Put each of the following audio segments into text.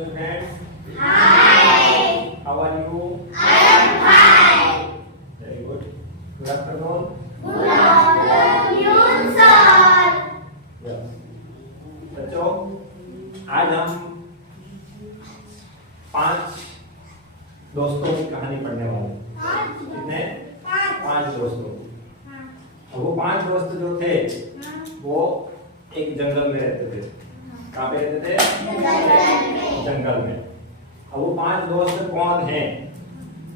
Friends, Hi. how are you? I am fine. Very good. Good afternoon. Good afternoon, sir. Yes. बच्चों, आज हम 5 दोस्तों की कहानी पढ़ने वाले हैं। कितने? 5 दोस्तों। अब वो 5 दोस्त जो थे, वो एक जंगल में रहते थे। कहाँ पे रहते थे? जंगल में। अब वो 5 दोस्त कौन हैं?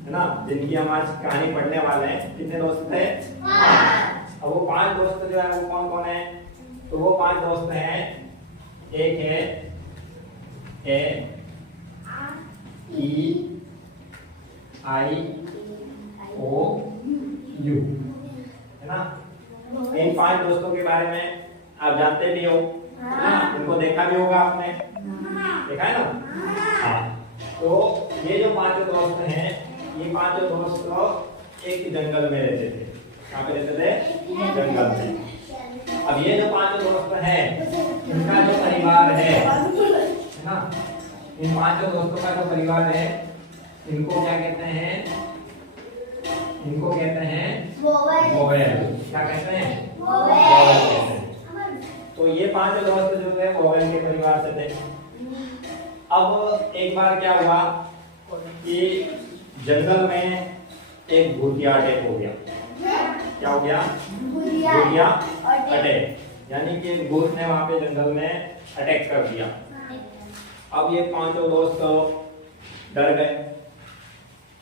है ना, जिनकी हम आज कहानी पढ़ने वाले हैं। कितने दोस्त थे? 5। अब वो 5 दोस्त जो है वो कौन कौन है? तो वो 5 दोस्त हैं। एक है E I O U, है ना। इन 5 दोस्तों के बारे में आप जानते भी हो, है ना, इनको देखा भी होगा आपने, देखा है ना। हाँ, तो ये जो 5 दोस्त हैं, ये 5 दोस्त एक जंगल में रहते थे। कहाँ पे रहते थे? जंगल में। अब ये जो 5 दोस्त हैं, इनका जो परिवार है ना, इन 5 दोस्तों का जो परिवार है, इनको क्या कहते हैं? इनको कहते हैं वोवेल। क्या कहते हैं? वोवेल कहते हैं। तो ये 5 दोस्त जो थे वोवेल के परिवार से थे। अब एक बार क्या हुआ कि जंगल में एक भूतिया अटैक हो गया। क्या हो गया? भूतिया अटैक, यानी कि भूत ने वहां पे जंगल में अटैक कर दिया। अब ये 5 दोस्त डर गए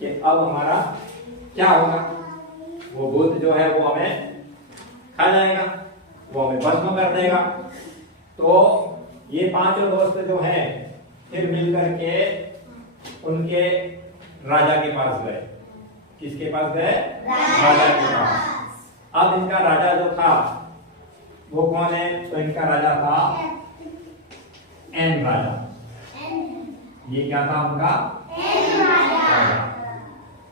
कि अब हमारा क्या होगा। वो भूत जो है वो हमें खा जाएगा, वो हमें भस्म कर देगा। तो ये 5 दोस्त जो हैं फिर मिल करके उनके राजा के पास गए। किसके पास गए? राजा के पास। अब इनका राजा जो था वो कौन है? तो इनका राजा था एन राजा। ये क्या था उनका? एन राजा।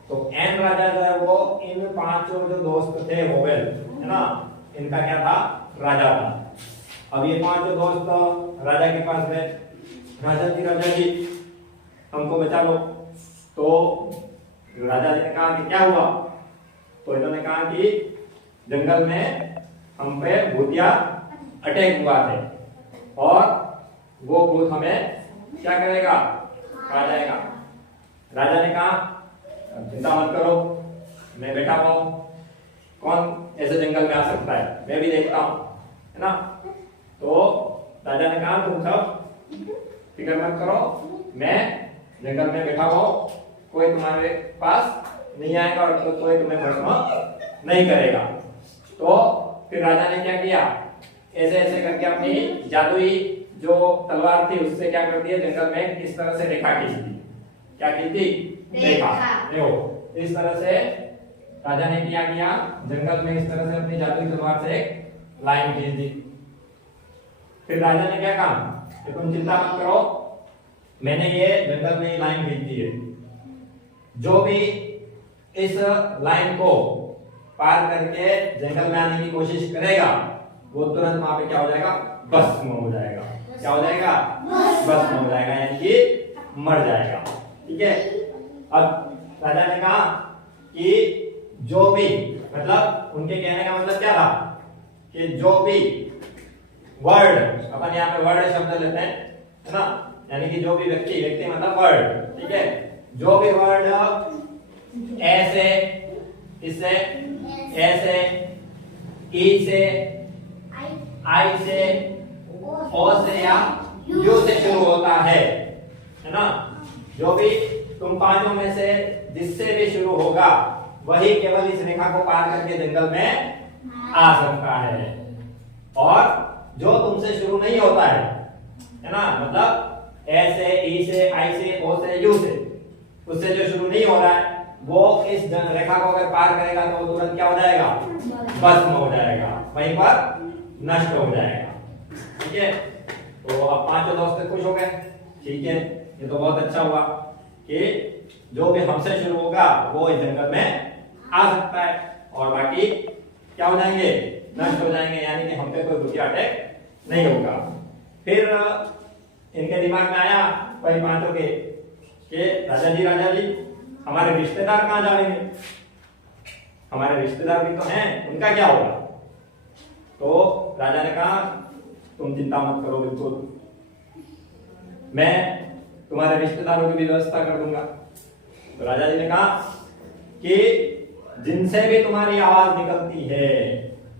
तो एन राजा जो है वो इन 5 जो दोस्त थे वोवेल, है ना, इनका क्या था? राजा था। अब ये 5 दोस्त राजा के पास गए। राजा जी हमको बचा लो। तो राजा जी ने कहा कि क्या हुआ? तो इन्होंने कहा कि जंगल में हम पे भूतिया अटैक हुआ थे और वो भूत हमें क्या करेगा? खा जाएगा। राजा ने कहा चिंता मत करो, मैं बैठा हुआ हूं, कौन ऐसे जंगल में आ सकता है, मैं भी देखता हूं, है ना। तो राजा ने कहा तुम सब फिक्र मत करो, मैं जंगल में बैठा हुआ हूं, कोई तुम्हारे पास नहीं आएगा और कोई तुम्हें भस्म नहीं करेगा। तो फिर राजा ने क्या किया? ऐसे ऐसे करके अपनी जादुई जो तलवार थी उससे क्या कर दिया? जंगल में किस तरह से रेखा खींच दी। क्या खींची? रेखा। देखो इस तरह से राजा ने क्या किया? जंगल में इस तरह से अपनी जादुई तलवार से एक लाइन खींच दी। फिर राजा ने क्या कहा कि तुम चिंता मत करो, मैंने ये जंगल में लाइन खींच दी है, जो भी इस लाइन को पार करके जंगल में आने की कोशिश करेगा वो तुरंत वहां पे क्या हो जाएगा? भस्म हो जाएगा। क्या हो जाएगा? भस्म हो जाएगा, यानी कि मर जाएगा। ठीक है। अब राजा ने कहा कि जो भी, मतलब उनके कहने का मतलब क्या था कि जो भी वर्ड, अपन यहाँ पे वर्ड शब्द लेते हैं, है ना, यानी कि जो भी व्यक्ति मतलब वर्ड, ठीक है, जो भी वर्ड ऐसे, इससे, ऐसे, ई से, आई से, ओ से या यू से शुरू होता है ना, जो भी तुम 5 में से जिससे भी शुरू होगा वही केवल इस रेखा को पार करके जंगल में आ सकता है। और जो तुमसे शुरू नहीं होता है ना, मतलब ए से, ई से, आई से, ओ से, यू से, उससे जो शुरू नहीं हो रहा है वो इस रेखा को अगर पार करेगा तो तुरंत क्या हो जाएगा? भस्म हो जाएगा, वहीं पर नष्ट हो जाएगा। ठीक है। तो अब 5 दोस्त खुश हो गए। ठीक है, ये तो बहुत अच्छा हुआ कि जो भी हमसे शुरू होगा वो इस जंगल में आ सकता है और बाकी क्या हो जाएंगे? नष्ट हो जाएंगे, यानी कि हम पे कोई भूतिया अटैक नहीं होगा। फिर इनके दिमाग में आया भाई पांचों के राजा जी हमारे रिश्तेदार कहाँ जाएंगे, हमारे रिश्तेदार भी तो हैं, उनका क्या होगा। तो राजा ने कहा तुम चिंता मत करो, बिल्कुल मैं तुम्हारे रिश्तेदारों की भी व्यवस्था कर दूंगा। तो राजा जी ने कहा कि जिनसे भी तुम्हारी आवाज निकलती है,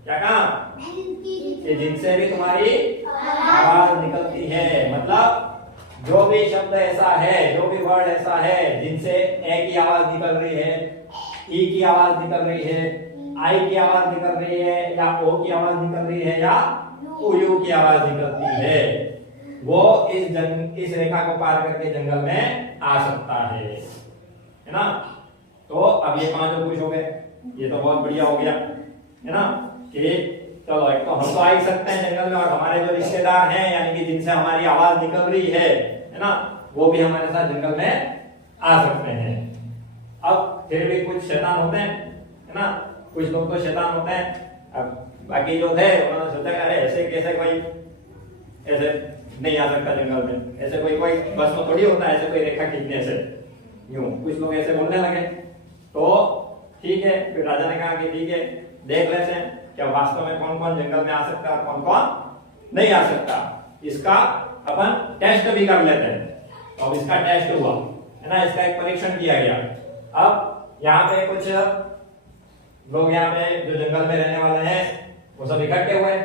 क्या कहा कि जिनसे भी तुम्हारी आवाज निकलती है, मतलब जो भी शब्द ऐसा है, जो भी वर्ड ऐसा है जिनसे ए की आवाज निकल रही है, ई की आवाज निकल रही है, आई की आवाज निकल रही है, या ओ की आवाज निकल रही है, या यू की आवाज निकलती है, वो इस रेखा को पार करके जंगल में आ सकता है ना। तो अब ये पांचों खुश हो गए, ये तो बहुत बढ़िया हो गया है ना कि चलो एक तो हम तो आ ही सकते हैं जंगल में, और हमारे जो रिश्तेदार हैं यानी कि जिनसे हमारी आवाज निकल रही है ना, वो भी हमारे साथ जंगल में आ सकते हैं। अब फिर भी कुछ शैतान होते हैं है ना, कुछ लोग तो शैतान होते हैं। अब बाकी जो थे उन्होंने सोचा अरे ऐसे कैसे कोई ऐसे नहीं आ सकता जंगल में, ऐसे कोई बस में थोड़ी होता है ऐसे कोई रेखा खींचने से, यूं कुछ लोग ऐसे बोलने लगे। तो ठीक है, फिर राजा ने कहा कि ठीक है देख लेते हैं क्या वास्तव में कौन कौन जंगल में आ सकता है और कौन कौन नहीं आ सकता, इसका अपन टेस्ट भी कर लेते हैं। तो अब इसका टेस्ट हुआ है ना, इसका एक परीक्षण किया गया। अब यहाँ पे कुछ लोग यहाँ पे जो जंगल में रहने वाले हैं वो सब इकट्ठे हुए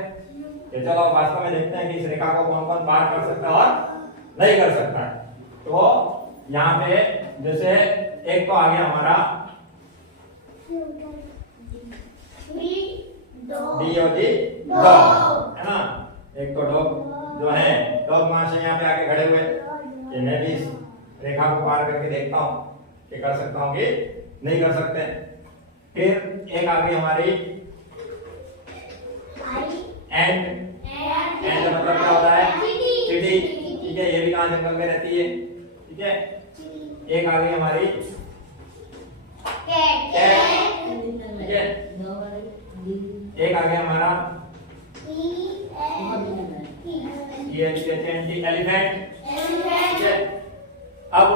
कि चलो वास्तव में देखते हैं कि इस रेखा को कौन कौन पार कर सकता है और नहीं कर सकता है। तो यहाँ पे जैसे एक तो आ गया हमारा डॉग है ना, एक तो डॉग जो है, डॉग मास्टर यहाँ पे आके खड़े हुए कि मैं भी इस रेखा को पार करके देखता हूँ कि कर सकता हूँ कि नहीं कर सकते। फिर एक आ गई हमारी एंड मतलब क्या होता है, चींटी, ठीक है, ये भी कहाँ जंगल में रहती है, ठीक है। एक आ गई हमारी कैट, ठीक है, एक आ गया हमारा एलिफेंट, ठीक है। अब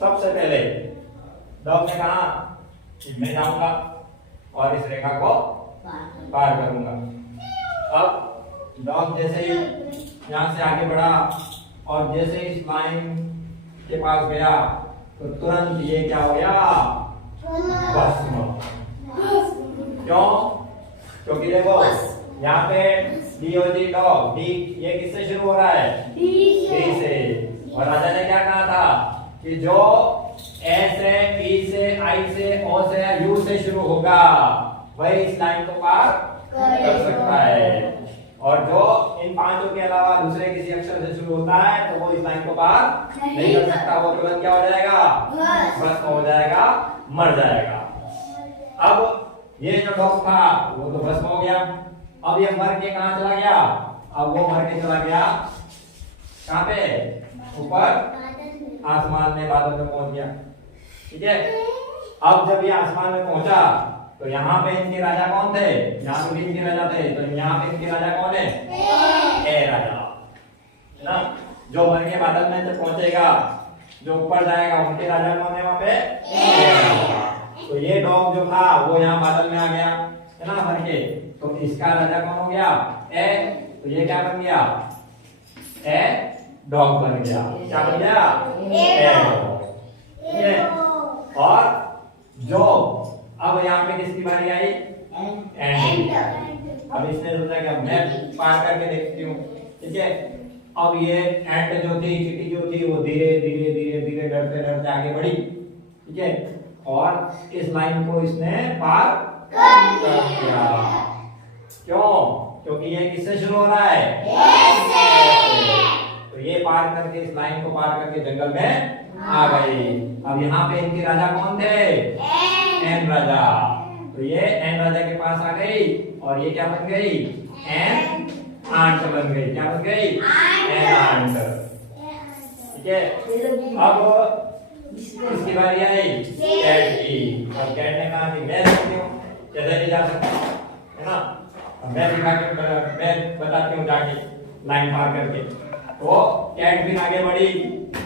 सबसे पहले डॉग ने कहा कि मैं जाऊंगा और इस रेखा को पार करूंगा। अब डॉग जैसे ही यहाँ से आगे बढ़ा और जैसे इस लाइन के पास गया तो तुरंत ये क्या हो गया, भस्म। क्यों? क्योंकि देखो यहाँ पे डीओजी डॉग, डी ये किससे शुरू हो रहा है, डी से, और राजा ने क्या कहा था कि जो ए से, ई से, आई से, ओ से, यू से शुरू होगा वही इस लाइन को पार कर सकता है, और जो इन पांचों के अलावा दूसरे किसी अक्षर से शुरू होता है तो वो इस लाइन को पार नहीं कर सकता, वो तुरंत क्या हो जाएगा, भस्म हो जाएगा, मर जाएगा। अब ये जो डॉग था वो तो भस्म हो गया, अब ये मर के कहाँ चला गया, अब वो मर के चला गया कहाँ पे, ऊपर आसमान में, बादल में पहुंच गया, ठीक है। अब जब ये आसमान में पहुंचा तो यहाँ पे इनके राजा कौन थे, यहाँ पे इनके राजा थे, तो यहाँ पे इनके राजा कौन है, ए राजा है ना। जो मर के बादल में जब पहुंचेगा, जो ऊपर जाएगा, उनके राजा कौन है वहां पे, ए राजा। तो ये डॉग जो था वो यहाँ बादल में आ गया है ना मर के, तो इसका राजा कौन हो गया, ए, तो ये क्या बन गया, ए डॉग बन गया, क्या बन गया, ए डॉग, ठीक है। और जो अब यहाँ पे किसकी बारी आई, एंड। अब इसने सोचा कि मैं पार करके देखती हूँ, ठीक है। अब ये एंड जो थी, चींटी जो थी, वो धीरे धीरे धीरे धीरे डरते डरते आगे बढ़ी, ठीक है, और इस लाइन को इसने पार कर दिया। क्यों? क्योंकि ये किससे शुरू हो रहा है, तो ये पार करके इस लाइन को पार करके जंगल में आ गई। अब यहाँ पे इनके राजा कौन थे, एन राजा, तो ये एन राजा के पास आ गई और ये क्या बन गई, एन आंट बन गई, क्या बन गई, एन आंट, ठीक है। अब इसकी बारी आई कैट की, और कैट ने कहा कि मैं देखती हूँ कैसे नहीं जा सकता है ना, मैं दिखा के मैं बताती हूँ जाके लाइन पार करके। तो कैट भी आगे बढ़ी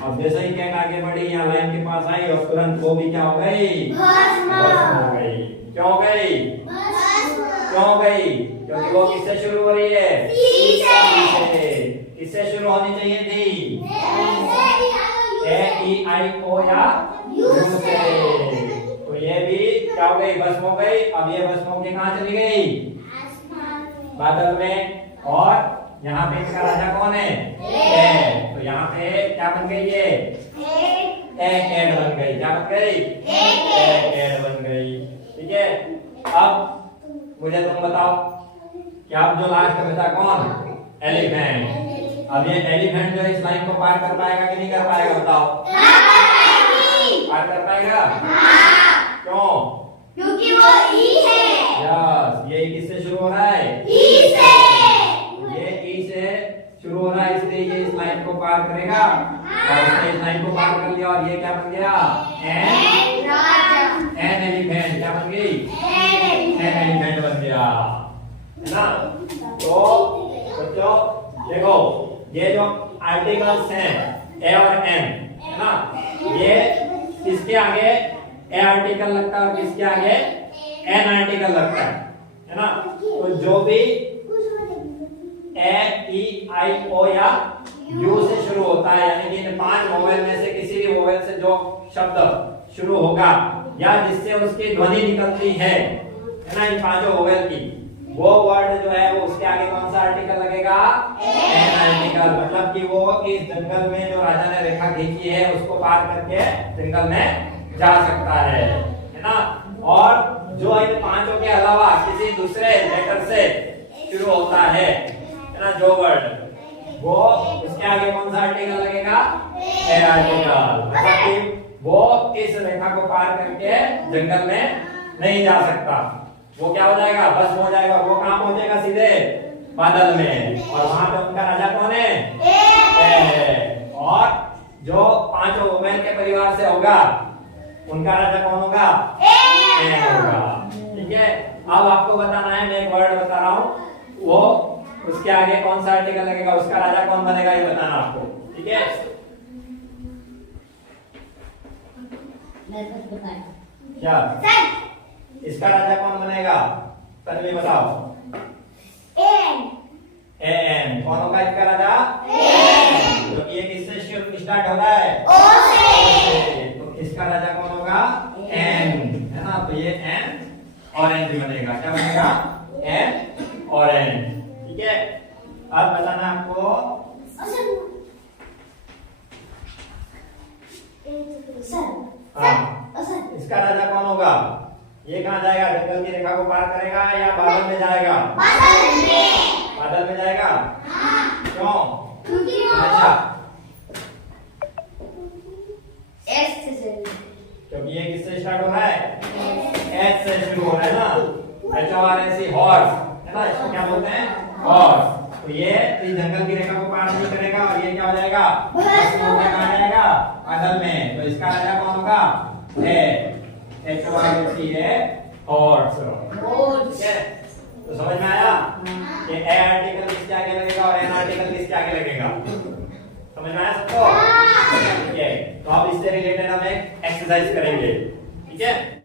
अब जैसे ही कैट आगे बढ़ी यहाँ लाइन के पास आई और तुरंत वो भी क्या हो गई, भस्म हो गई। क्यों हो गई, क्यों हो गई? क्योंकि वो किससे शुरू हो रही है, सी से। किससे शुरू होनी चाहिए थी, ए ए ई आई ओ या यू यू से। तो ये भी क्या हो गई, भस्म हो गई। अब ये भस्म होके कहाँ चली गई, बादल में। और यहाँ पे इसका राजा कौन है, ए। तो यहाँ पे क्या बन गई, ये कैट बन गई। क्या बन गई, कैट बन गई। ठीक है। अब मुझे तुम बताओ कि अब जो लास्ट में बचा कौन, एलिफेंट। अब ये एलिफेंट जो है इस लाइन को पार कर पाएगा कि नहीं कर पाएगा, बताओ। पार कर पाएगा, क्यों, क्योंकि वो ई है, यस। ये किससे शुरू हो रहा है, ई से। ये ई से शुरू हो रहा है, इसलिए ये इस लाइन को पार करेगा। और इसने इस लाइन को पार कर लिया और ये क्या बन गया, एन राजा, एन एलिफेंट। क्या बन गई, एन एलिफेंट बन गया, है ना। तो बच्चों देखो, ये जो आर्टिकल्स हैं ए और एन, है ना, ये किसके आगे ए आर्टिकल लगता है और किसके आगे एन आर्टिकल लगता है ना। तो जो भी ए ई आई ओ या यू से शुरू होता है, यानी कि इन 5 वोवेल में से किसी भी वोवेल से जो शब्द शुरू होगा या जिससे उसकी ध्वनि निकलती है ना, इन 5 वोवेल की, वो वर्ड जो है वो उसके आगे कौन सा आर्टिकल लगेगा, एन आर्टिकल। मतलब कि वो इस जंगल में जो राजा ने रेखा खींची है उसको पार करके जंगल में जा सकता है ना। और जो इन 5 के अलावा किसी दूसरे लेटर से शुरू होता है ना, जो वर्ड, वो उसके आगे कौन सा आर्टिकल लगेगा, ए आर्टिकल। मतलब कि वो इस रेखा को पार करके जंगल में नहीं जा सकता, वो क्या हो जाएगा, भस्म हो जाएगा। वो कहाँ पहुंचेगा, सीधे बादल में। और वहां पे उनका राजा कौन है, ए। और जो 5 वोवेल के परिवार से होगा उनका राजा कौन होगा, ए होगा। ठीक है। अब आपको बताना है, मैं एक वर्ड बता रहा हूँ, वो उसके आगे कौन सा आर्टिकल लगेगा, उसका राजा कौन बनेगा, ये बताना आपको। ठीक है। क्या इसका राजा कौन बनेगा, तन्वी बताओ। एन। कौन होगा इसका राजा, क्योंकि ये किससे स्टार्ट हो रहा है, ओ से। तो इसका राजा कौन होगा, एन, है ना। तो ये एन ऑरेंज बनेगा। क्या बनेगा, एन ऑरेंज। ठीक है। अब बताना आपको, हाँ, इसका राजा कौन होगा, ये कहाँ जाएगा, जंगल की रेखा को पार करेगा या बादल में जाएगा, बादल में जाएगा। क्यों, अच्छा, क्योंकि ये किससे स्टार्ट हो रहा है, एच से शुरू हो रहा है ना। HORSE, हॉर्स, है ना, इसको क्या बोलते हैं, हॉर्स। तो ये इस जंगल की रेखा को पार नहीं करेगा और ये क्या हो जाएगा, कहाँ जाएगा, बादल में। तो इसका राजा कौन होगा, HORSE है, हॉर्स। ठीक है। तो समझ में आया कि ए आर्टिकल किसके आगे लगेगा और एन आर्टिकल किसके आगे लगेगा, समझ में आया सबको। ठीक है। तो अब इससे रिलेटेड हम एक एक्सरसाइज करेंगे। ठीक है।